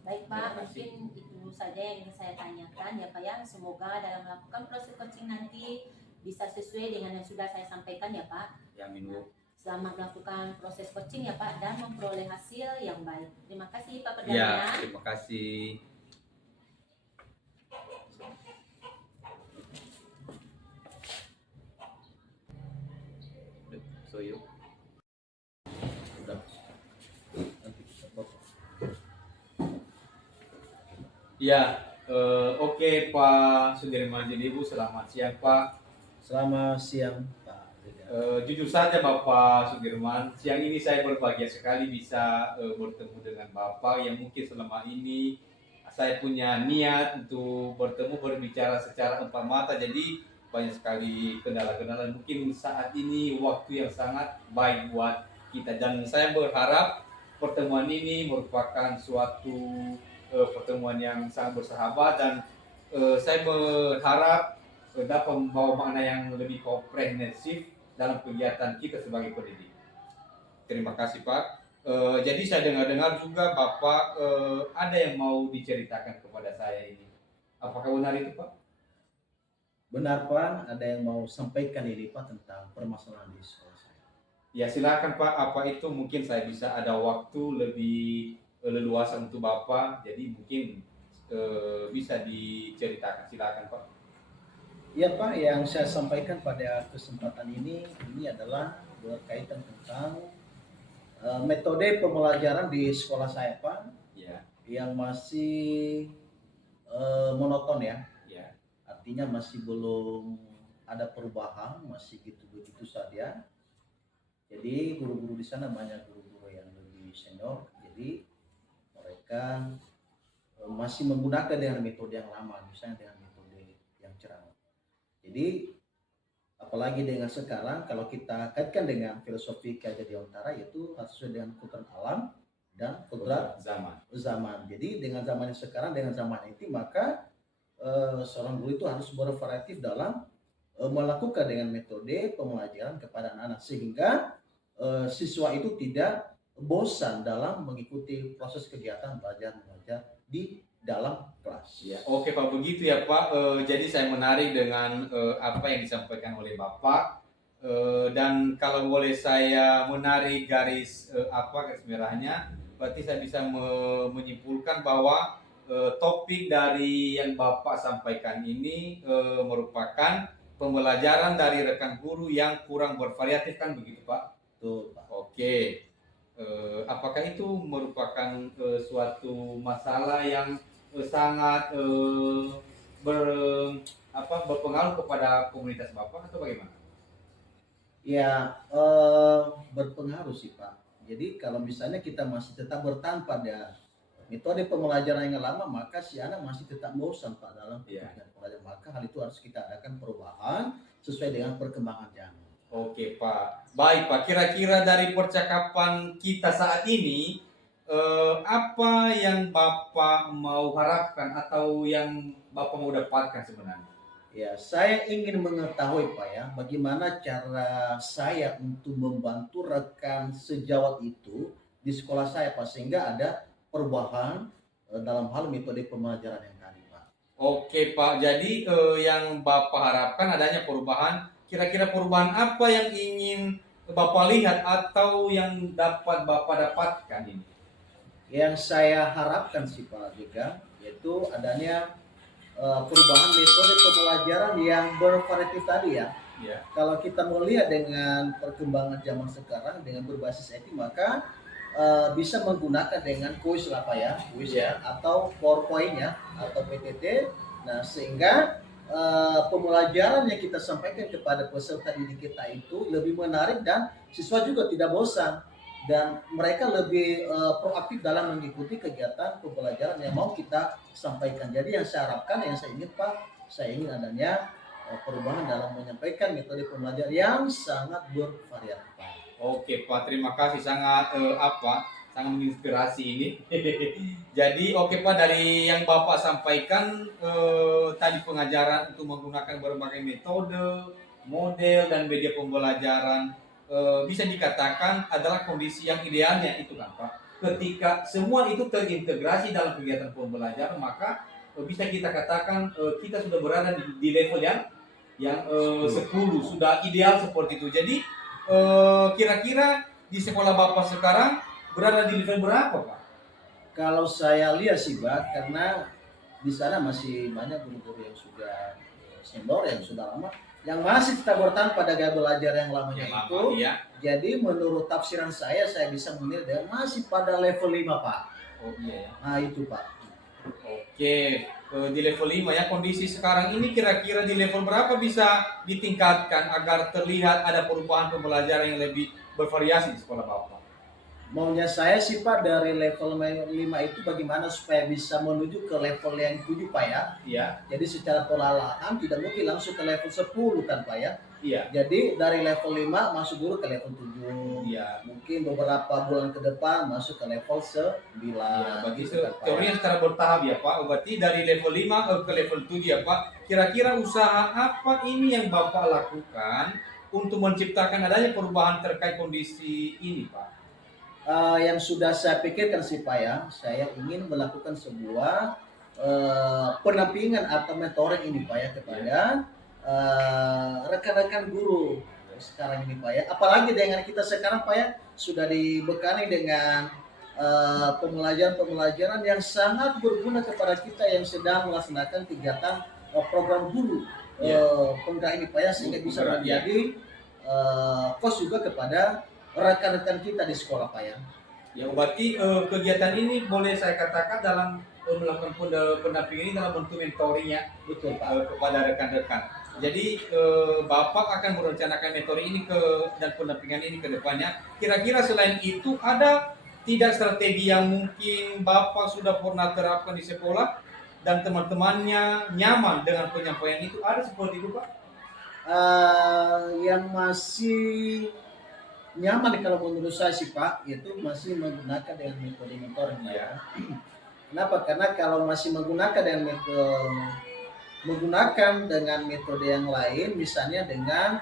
Baik Terima Pak, kasih. mungkin itu saja yang ingin saya tanyakan ya Pak ya. Semoga dalam melakukan proses coaching nanti bisa sesuai dengan yang sudah saya sampaikan ya Pak. Ya, Minu. Selamat melakukan proses coaching ya Pak dan memperoleh hasil yang baik. Terima kasih Pak Ya, Perdamaian. terima kasih. So yuk. Sudah. Nanti kita potong. Ya, oke Pak Sudirman Judibu, selamat siang Pak. Selamat siang Pak Rida. Jujur saja Bapak Sudirman, siang ini saya berbahagia sekali bisa bertemu dengan Bapak yang mungkin selama ini saya punya niat untuk bertemu berbicara secara empat mata. Jadi banyak sekali kendala-kendala. Mungkin saat ini waktu yang sangat baik buat kita dan saya berharap pertemuan ini merupakan suatu pertemuan yang sangat bersahabat dan saya berharap dapat membawa makna yang lebih komprehensif dalam kegiatan kita sebagai pendidik. Terima kasih Pak. Jadi saya dengar-dengar juga Bapak ada yang mau diceritakan kepada saya ini. Apakah benar itu Pak? Benar Pak, ada yang mau sampaikan ini Pak tentang permasalahan di sekolah saya. Ya silakan Pak. Apa itu mungkin saya bisa ada waktu lebih leluasa untuk Bapak. Jadi mungkin bisa diceritakan. Silakan Pak. Ya Pak, yang saya sampaikan pada kesempatan ini adalah berkaitan tentang metode pembelajaran di sekolah saya Pak, Ya, yang masih monoton ya, ya. artinya masih belum ada perubahan, masih gitu-begitu saja. Jadi guru-guru di sana banyak guru-guru yang lebih senior, jadi mereka masih menggunakan dengan metode yang lama, misalnya dengan metode yang ceramah. Jadi apalagi dengan sekarang kalau kita kaitkan dengan filosofi Ki Hajar Dewantara, yaitu harus sesuai dengan kodrat alam dan kodrat zaman. Jadi dengan zaman yang sekarang, dengan zaman itu, maka seorang guru itu harus bervariatif dalam melakukan dengan metode pembelajaran kepada anak-anak, sehingga siswa itu tidak bosan dalam mengikuti proses kegiatan belajar mengajar di dalam kelas. Ya, oke Pak, begitu ya Pak. Jadi saya menarik dengan apa yang disampaikan oleh Bapak. Dan kalau boleh saya menarik garis garis merahnya, berarti saya bisa menyimpulkan bahwa topik dari yang Bapak sampaikan ini merupakan pembelajaran dari rekan guru yang kurang bervariatif, kan begitu Pak? Betul, Pak. Oke. Apakah itu merupakan suatu masalah yang sangat berpengaruh kepada komunitas Bapak atau bagaimana? Ya, berpengaruh sih Pak. Jadi kalau misalnya kita masih tetap bertahan pada metode pembelajaran yang lama, maka si anak masih tetap bosan Pak dalam kegiatan pelajaran. Maka hal itu harus kita adakan perubahan sesuai dengan perkembangan zaman. Oke Pak, baik Pak. Kira-kira dari percakapan kita saat ini, apa yang Bapak mau harapkan atau yang Bapak mau dapatkan sebenarnya? Ya, saya ingin mengetahui Pak ya, bagaimana cara saya untuk membantu rekan sejawat itu di sekolah saya Pak, sehingga ada perubahan dalam hal metode pembelajaran yang tadi Pak. Oke Pak, jadi yang Bapak harapkan adanya perubahan. Kira-kira perubahan apa yang ingin Bapak lihat atau yang dapat Bapak dapatkan ini? Yang saya harapkan sih Pak juga, yaitu adanya perubahan metode pembelajaran yang bervariatif tadi ya. Ya. Kalau kita melihat dengan perkembangan zaman sekarang dengan berbasis IT, maka bisa menggunakan dengan kuis lah Pak ya, kuis ya, atau PowerPoint ya, atau PPT. Nah, sehingga pembelajaran yang kita sampaikan kepada peserta didik kita itu lebih menarik dan siswa juga tidak bosan, dan mereka lebih proaktif dalam mengikuti kegiatan pembelajaran yang mau kita sampaikan. Jadi yang saya harapkan, yang saya ingin Pak, saya ingin adanya perubahan dalam menyampaikan metode pembelajaran yang sangat bervariatif. Oke Pak, terima kasih, sangat sangat menginspirasi ini. Jadi oke Pak, dari yang Bapak sampaikan tadi pengajaran untuk menggunakan berbagai metode, model dan media pembelajaran bisa dikatakan adalah kondisi yang idealnya itu kan Pak. Ketika semua itu terintegrasi dalam kegiatan pembelajaran, maka bisa kita katakan kita sudah berada di level yang 10 sudah ideal seperti itu. Jadi kira-kira di sekolah Bapak sekarang berada di level berapa Pak? Kalau saya lihat sih Pak, karena di sana masih banyak guru-guru yang sudah senior, yang sudah lama, yang masih tetap bertahan pada gaya belajar yang lamanya itu. Ya. Jadi menurut tafsiran saya bisa menilai masih pada level 5 Pak. Oh iya ya. Nah itu Pak. Oke. di level 5 ya. Kondisi sekarang ini kira-kira di level berapa bisa ditingkatkan agar terlihat ada perubahan pembelajaran yang lebih bervariasi di sekolah Bapak? Maunya saya sih Pak dari level 5 itu bagaimana supaya bisa menuju ke level yang 7 Pak ya. Iya, Jadi secara perlahan tidak mungkin langsung ke level 10 kan Pak ya. iya, Jadi dari level 5 masuk dulu ke level 7. iya. Mungkin beberapa bulan ke depan masuk ke level 9. Ya, bagi gitu kan, Pak, ya. teorinya secara bertahap ya Pak. Berarti dari level 5 ke level 7 ya Pak. Kira-kira usaha apa ini yang Bapak lakukan untuk menciptakan adanya perubahan terkait kondisi ini Pak? Yang sudah saya pikirkan sih Pak ya, saya ingin melakukan sebuah pendampingan atau mentoring ini Pak ya kepada rekan-rekan guru sekarang ini Pak ya. Apalagi dengan kita sekarang Pak ya sudah dibekali dengan pembelajaran yang sangat berguna kepada kita yang sedang melaksanakan kegiatan program guru penggerak ini Pak ya, sehingga bisa Penggerak, ya. menjadi kos juga kepada rekan-rekan kita di sekolah Pak ya. Ya, berarti kegiatan ini boleh saya katakan dalam melakukan pendampingan ini dalam bentuk mentoring ya Betul Pak. kepada rekan-rekan. Jadi Bapak akan merencanakan mentoring ini dan pendampingan ini ke depannya. Kira-kira selain itu ada tidak strategi yang mungkin Bapak sudah pernah terapkan di sekolah dan teman-temannya nyaman dengan penyampaian itu? Ada seperti itu Pak? Yang masih nyaman kalau menurut saya sih Pak itu masih menggunakan dengan metode mentoring Pak ya. Kenapa? Karena kalau masih menggunakan dengan metode yang lain, misalnya dengan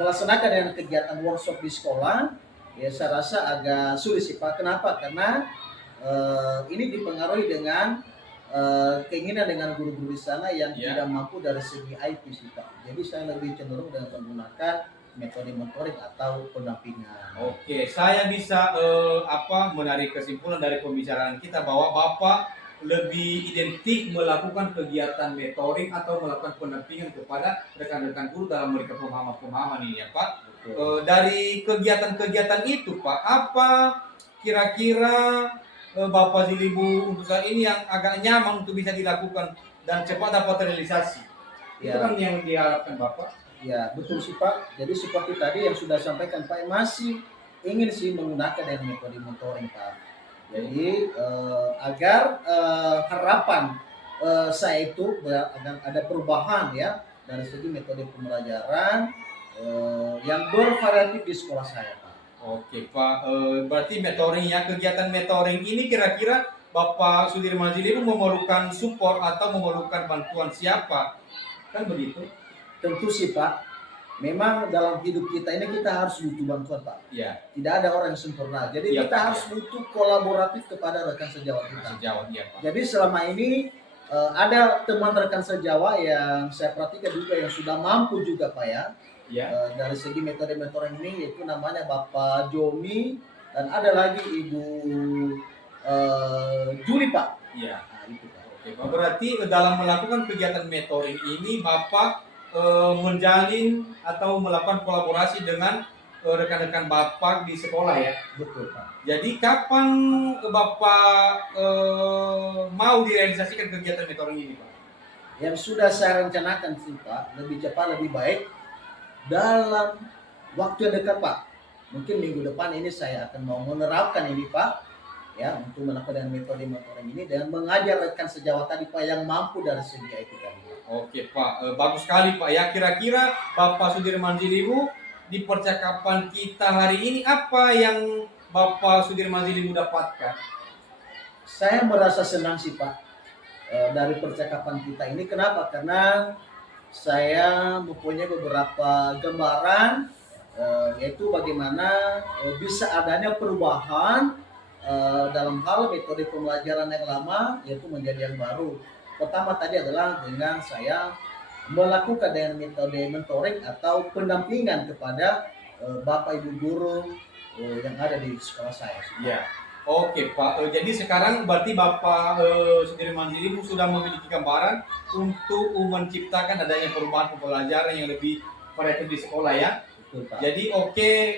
melaksanakan dengan kegiatan workshop di sekolah, ya saya rasa agak sulit sih Pak. Kenapa? Karena ini dipengaruhi dengan keinginan dengan guru-guru di sana yang tidak mampu dari segi IT sih Pak. Jadi saya lebih cenderung dengan menggunakan metode mentoring atau pendampingan. Oke, saya bisa menarik kesimpulan dari pembicaraan kita bahwa Bapak lebih identik melakukan kegiatan mentoring atau melakukan pendampingan kepada rekan-rekan guru dalam memberikan pemahaman-pemahaman ini ya Pak. Dari kegiatan-kegiatan itu Pak, apa kira-kira Bapak Zilibu untuk saat ini yang agak nyaman untuk bisa dilakukan dan cepat dapat terrealisasi? Itu kan yang diharapkan Bapak. Ya betul sih Pak. Jadi seperti tadi yang sudah sampaikan Pak, masih ingin sih menggunakan dengan metode mentoring Pak. Jadi agar harapan saya itu agar ada perubahan ya dari segi metode pembelajaran yang bervariatif di sekolah saya Pak. Oke Pak, berarti mentoring ya, kegiatan mentoring ini kira-kira Bapak Sudirman Zilibu memerlukan support atau memerlukan bantuan siapa? Kan begitu? Tentu sih Pak, memang dalam hidup kita ini kita harus butuh bantuan Pak. Iya. Tidak ada orang yang sempurna. Jadi Ya, kita Pak, harus butuh kolaboratif kepada rekan sejawat kita. Sejawat ya Pak. Jadi selama ini ada teman rekan sejawat yang saya perhatikan juga yang sudah mampu juga Pak ya. Ya. Dari segi metode mentoring ini, yaitu namanya Bapak Joni dan ada lagi Ibu Juli Pak. Iya. Nah, itu Pak. Oke Pak, berarti dalam melakukan kegiatan mentoring ini Bapak menjalin atau melakukan kolaborasi dengan rekan-rekan Bapak di sekolah ya. Betul Pak. Jadi kapan Bapak mau direalisasikan kegiatan mentoring ini Pak? Yang sudah saya rencanakan sih Pak, lebih cepat lebih baik dalam waktu yang dekat Pak. Mungkin minggu depan ini saya akan mau menerapkan ini Pak, ya untuk melakukan metode mentoring ini dan mengajar rekan sejawat tadi Pak yang mampu dari segi IT tadi. Oke Pak, bagus sekali Pak ya. Kira-kira Bapak Sudirman Zilibu di percakapan kita hari ini apa yang Bapak Sudirman Zilibu dapatkan? Saya merasa senang sih Pak dari percakapan kita ini. Kenapa? Karena saya mempunyai beberapa gambaran yaitu bagaimana bisa adanya perubahan dalam hal metode pembelajaran yang lama yaitu menjadi yang baru. Pertama tadi adalah dengan saya melakukan dengan metode mentoring atau pendampingan kepada Bapak Ibu guru yang ada di sekolah saya. Ya. Oke Pak, jadi sekarang berarti Bapak Sudirman Zilibu sudah memiliki gambaran untuk menciptakan adanya perubahan pembelajaran yang lebih variatif di sekolah ya. Betul, Pak. Jadi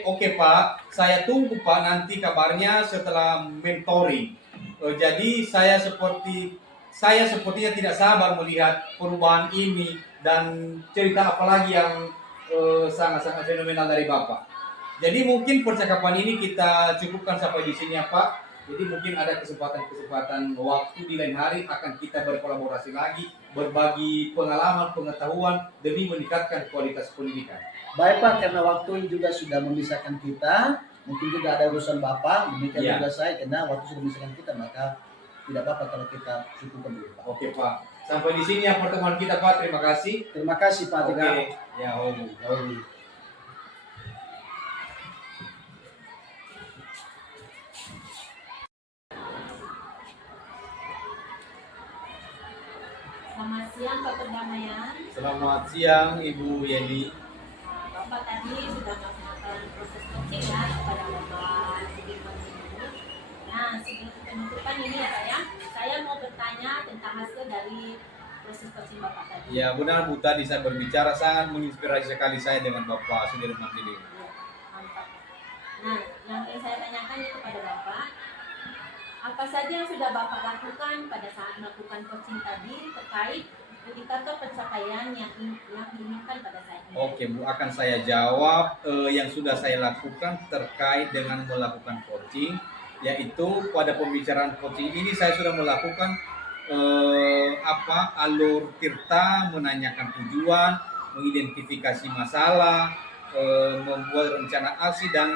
oke Pak, saya tunggu Pak nanti kabarnya setelah mentoring. Jadi saya seperti saya sepertinya tidak sabar melihat perubahan ini dan cerita apalagi yang sangat-sangat fenomenal dari Bapak. Jadi mungkin percakapan ini kita cukupkan sampai di sini ya Pak. Jadi mungkin ada kesempatan-kesempatan waktu di lain hari akan kita berkolaborasi lagi, berbagi pengalaman, pengetahuan demi meningkatkan kualitas pendidikan. Baik Pak, karena waktu juga sudah memisahkan kita, mungkin juga ada urusan Bapak, demikian Ya. juga saya, karena waktu sudah memisahkan kita, maka tidak apa-apa kalau kita cukupkan dulu Pak. Oke Pak, sampai di sini ya pertemuan kita Pak. Terima kasih. Terima kasih Pak Oke, Tiga. ya Om. Selamat siang Pak Perdamaian. Selamat siang Ibu Yeni. Bapak tadi sudah melakukan proses coaching ya kepada Bapak Sudirman ini. Nah, sebelum penutupan ini ya Pak ya, saya mau bertanya tentang hasil dari proses coaching Bapak tadi. Ya benar Bu, tadi saya berbicara sangat menginspirasi sekali saya dengan Bapak Sudirman ini. Ya, mantap. Nah, yang ingin saya tanyakan itu kepada Bapak, apa saja yang sudah Bapak lakukan pada saat melakukan coaching tadi terkait indikator pencapaian yang diinginkan pada saat ini? Oke Bu, akan saya jawab yang sudah saya lakukan terkait dengan melakukan coaching, yaitu pada pembicaraan coaching ini saya sudah melakukan alur tirta, menanyakan tujuan, mengidentifikasi masalah, membuat rencana aksi dan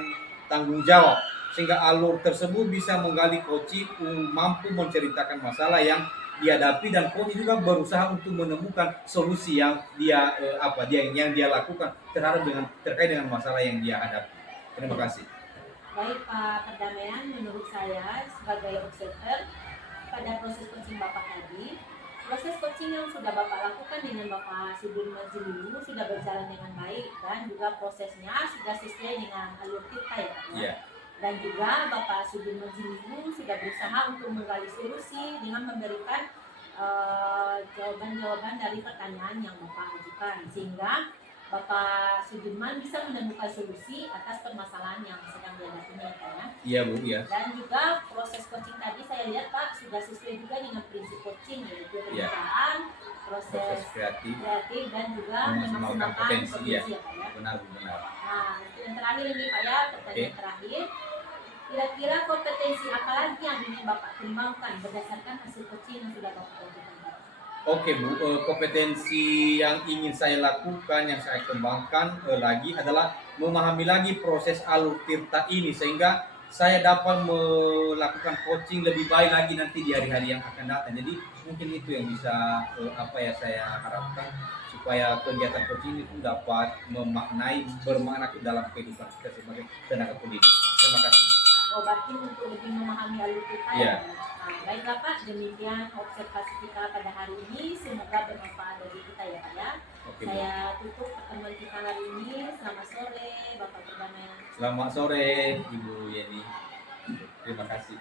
tanggung jawab, sehingga alur tersebut bisa menggali coaching mampu menceritakan masalah yang dihadapi dan coach juga berusaha untuk menemukan solusi yang dia yang dia lakukan terkait dengan masalah yang dia hadapi. Terima kasih. Baik Pak Perdamaian, menurut saya sebagai observer pada proses coaching Bapak tadi, proses coaching yang sudah Bapak lakukan dengan Bapak Sudirman Jililu sudah berjalan dengan baik dan juga prosesnya sudah sesuai dengan alur kita ya Pak ya. Iya. Dan juga Bapak Sudirman Jililu sudah berusaha untuk menggali solusi dengan memberikan jawaban-jawaban dari pertanyaan yang Bapak ajukan, sehingga Bapak Sudirman bisa menemukan solusi atas permasalahan yang sedang dihadapinya ya. Iya Bu, iya. Dan juga proses coaching tadi saya lihat Pak sudah sesuai juga dengan prinsip coaching, yaitu pembicaraan, proses Kreatif, dan juga memaksimalkan memaksimalkan potensi, potensi ya Pak ya. benar Bu, benar. Nah, yang terakhir ini Pak ya, pertanyaan terakhir. Kira-kira kompetensi apa lagi yang ingin Bapak kembangkan berdasarkan hasil coaching yang sudah Bapak lakukan Pak? Oke Bu, kompetensi yang ingin saya lakukan, yang saya kembangkan lagi adalah memahami lagi proses alur tirta ini sehingga saya dapat melakukan coaching lebih baik lagi nanti di hari-hari yang akan datang. Jadi mungkin itu yang bisa saya harapkan supaya kegiatan coaching itu dapat bermakna dalam kehidupan kita sebagai tenaga pendidik. Terima kasih. Obatin untuk lebih memahami alur kita Iya. ya. Nah, baiklah Pak, demikian observasi kita pada hari ini. Semoga bermanfaat bagi kita ya Pak ya. Oke Bu. Saya tutup pertemuan kita hari ini. Selamat sore Bapak Perdamaian. Selamat sore Ibu Yeni. Terima kasih.